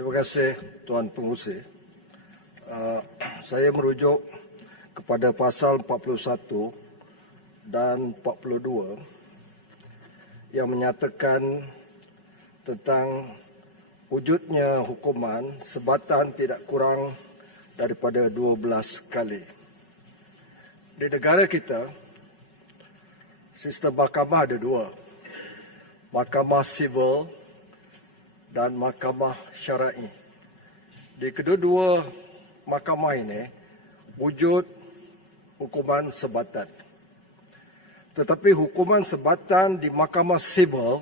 Terima kasih Tuan Pengerusi. Saya merujuk kepada pasal 41 dan 42 yang menyatakan tentang wujudnya hukuman sebatan tidak kurang daripada 12 kali. Di negara kita, sistem mahkamah ada dua. Mahkamah sivil dan mahkamah syar'i. Di kedua-dua mahkamah ini wujud hukuman sebatan. Tetapi hukuman sebatan di mahkamah sivil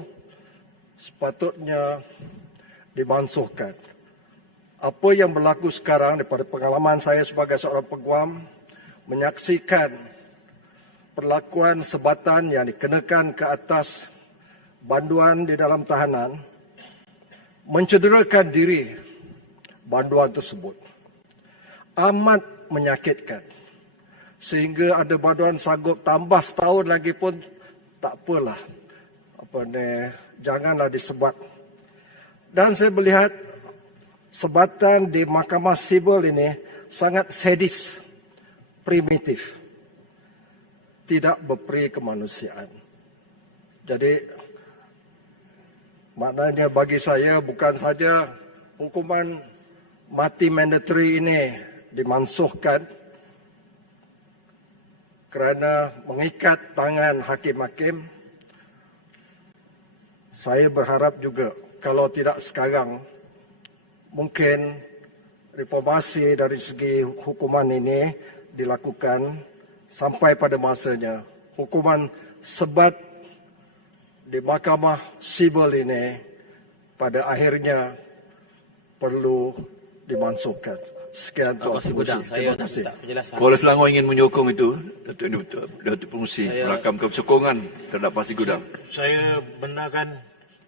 sepatutnya dimansuhkan. Apa yang berlaku sekarang daripada pengalaman saya sebagai seorang peguam menyaksikan perlakuan sebatan yang dikenakan ke atas banduan di dalam tahanan mencederakan diri banduan tersebut. Amat menyakitkan. Sehingga ada banduan sanggup tambah setahun lagi pun tak apalah. Janganlah disebat. Dan saya melihat sebatan di mahkamah sivil ini sangat sadis, primitif. Tidak berperi kemanusiaan. Jadi maknanya bagi saya bukan saja hukuman mati mandatory ini dimansuhkan kerana mengikat tangan hakim-hakim. Saya berharap juga kalau tidak sekarang, mungkin reformasi dari segi hukuman ini dilakukan sampai pada masanya. Hukuman sebat di mahkamah sivil ini pada akhirnya perlu dimansuhkan. Sekian Tuan Pengerusi. Terima kasih. Kuala Selangor ingin menyokong itu, Datuk Pengerusi, merakamkan sokongan terhadap Pasir Gudang. Saya benarkan.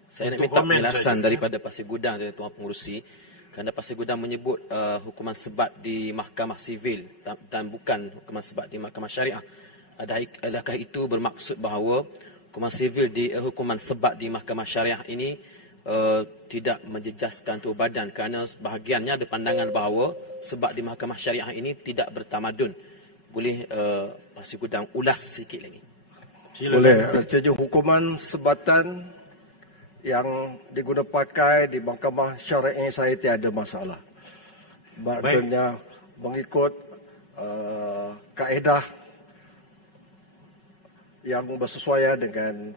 Saya nak minta penjelasan daripada Pasir Gudang, Tuan Pengerusi, kerana Pasir Gudang menyebut hukuman sebat di mahkamah sivil dan bukan hukuman sebat di mahkamah syariah. Adakah itu bermaksud bahawa hukuman sebat di mahkamah syariah ini tidak menjejaskan tubuh badan, kerana bahagiannya ada pandangan bahawa sebat di mahkamah syariah ini tidak bertamadun. Boleh Pasir Gudang ulas sikit lagi? Boleh. Jadi hukuman sebatan yang digunakan pakai di mahkamah syariah saya tiada masalah. Maksudnya mengikut kaedah yang bersesuaian dengan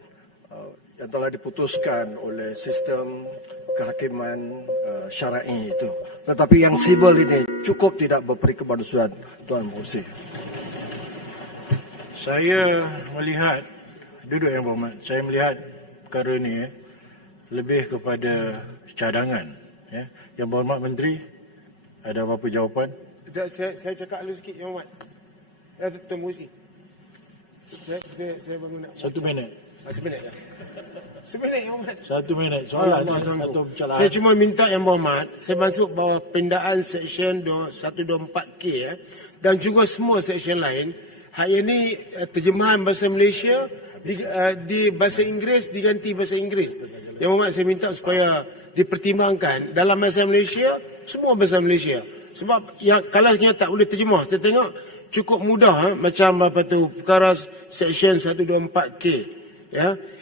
yang telah diputuskan oleh sistem kehakiman syar'i itu. Tetapi yang sivil ini cukup tidak berperi kemanusiaan, Tuan Pengerusi. Saya melihat, duduk Yang Berhormat, saya melihat perkara ini lebih kepada cadangan. Yang Berhormat Menteri, ada apa-apa jawapan? Saya cakap dulu sikit, Yang Berhormat. Tuan Pengerusi. Saya bangun nak. 1 minit. 1 minit lah. 1 minit, Yang Berhormat. 1 minit. Soalan atau pencalahan. Saya cuma minta Yang Berhormat, saya masuk bahawa pindaan Seksyen 124K dan juga semua seksyen lain, hari ini terjemahan bahasa Malaysia di bahasa Inggeris diganti bahasa Inggeris. Yang Berhormat, saya minta supaya dipertimbangkan dalam bahasa Malaysia, semua bahasa Malaysia. Sebab yang kalau kita tak boleh terjemah, saya tengok cukup mudah macam apa tu perkara seksyen 124K,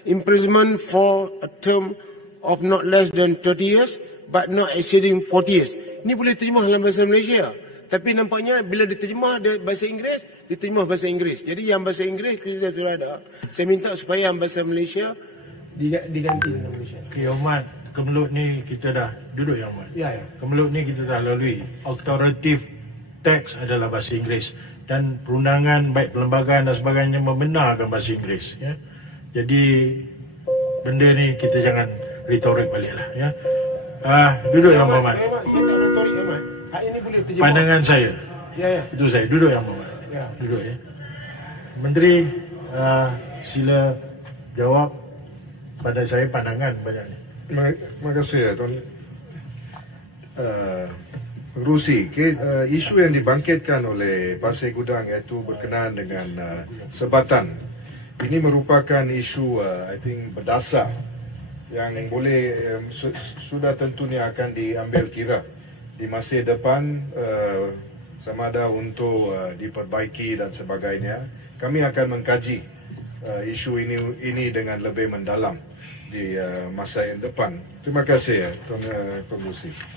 imprisonment for a term of not less than 30 years but not exceeding 40 years. Ini boleh terjemah dalam bahasa Malaysia, tapi nampaknya bila diterjemah bahasa Inggeris, diterjemah bahasa Inggeris. Jadi yang bahasa Inggeris kita sudah ada. Saya minta supaya yang bahasa Malaysia diganti dalam Malaysia. Yang Berhormat, kemelut ni kita dah duduk Yang Berhormat. Ya. Kemelut ni kita dah lalui. Authoritative text adalah bahasa Inggeris dan perundangan baik perlembagaan dan sebagainya membenarkan bahasa Inggeris. Jadi benda ni kita jangan retorik baliklah. Duduk Yang Berhormat. Saya tak retorik, Yang Berhormat. Hari ini boleh terjemah. Pandangan saya. Ya. Itu saya. Duduk Yang Berhormat. Duduk Menteri, sila jawab pada saya pandangan banyak ni. Terima kasih Tuan Pengerusi. Isu yang dibangkitkan oleh Pasir Gudang iaitu berkenaan dengan sebatan. Ini merupakan isu I think berdasar yang boleh sudah tentunya akan diambil kira di masa depan, sama ada untuk diperbaiki dan sebagainya. Kami akan mengkaji isu ini dengan lebih mendalam di masa yang depan. Terima kasih Tuan Pengerusi.